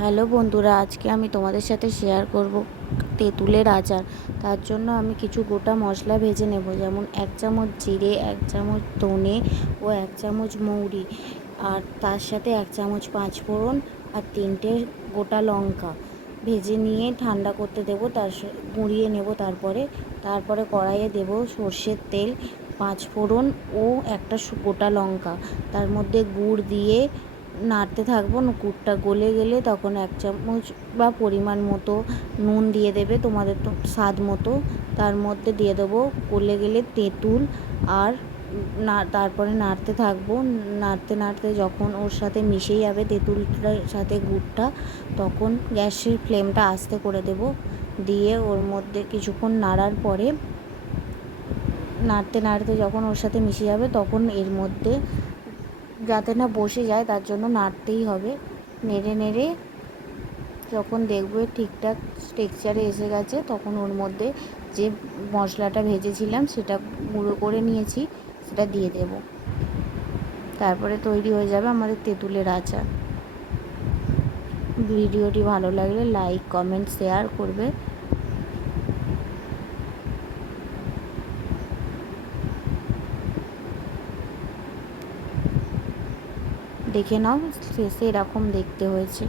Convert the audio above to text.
Hello বন্ধুরা, আজকে আমি তোমাদের সাথে শেয়ার করব তেঁতুলের আচার। তার জন্য আমি কিছু গোটা মশলা ভেজে নেব, যেমন 1 চামচ জিরে, 1 চামচ ধনে ও 1 চামচ মৌরি, আর তার সাথে 1 চামচ পাঁচফোড়ন আর 3টে গোটা লঙ্কা ভেজে নিয়ে ঠান্ডা করতে দেবো। গুঁড়িয়ে নেব। তারপরে কড়াইয়ে দেব সর্ষের তেল, পাঁচফোড়ন ও একটা গোটা লঙ্কা। তার মধ্যে গুড় দিয়ে নাড়তে থাকবো। গুড়টা গলে গেলে তখন 1 চামচ বা পরিমাণ মতো নুন দিয়ে দেবে, তোমাদের তো স্বাদ মতো। তার মধ্যে দিয়ে দেবো গলে গেলে তেঁতুল, আর তারপরে নাড়তে থাকবো। নাড়তে নাড়তে যখন ওর সাথে মিশে যাবে তেঁতুলটার সাথে গুড়টা, তখন গ্যাসের ফ্লেমটা আস্তে করে দেব। দিয়ে ওর মধ্যে কিছুক্ষণ নাড়ার পরে, নাড়তে নাড়তে যখন ওর সাথে মিশে যাবে, তখন এর মধ্যে যাতে না বসে যায় তার জন্য নাড়তেই হবে। নেড়ে নেড়ে যখন দেখবে ঠিকঠাক টেক্সচারে এসে গেছে, তখন ওর মধ্যে যে মশলাটা ভেজেছিলাম সেটা গুঁড়ো করে নিয়েছি, সেটা দিয়ে দেব। তারপরে তৈরি হয়ে যাবে আমাদের তেঁতুলের আচার। ভিডিওটি ভালো লাগলে লাইক, কমেন্ট, শেয়ার করবে। দেখে নাও, শেষে এরকম দেখতে হয়েছে।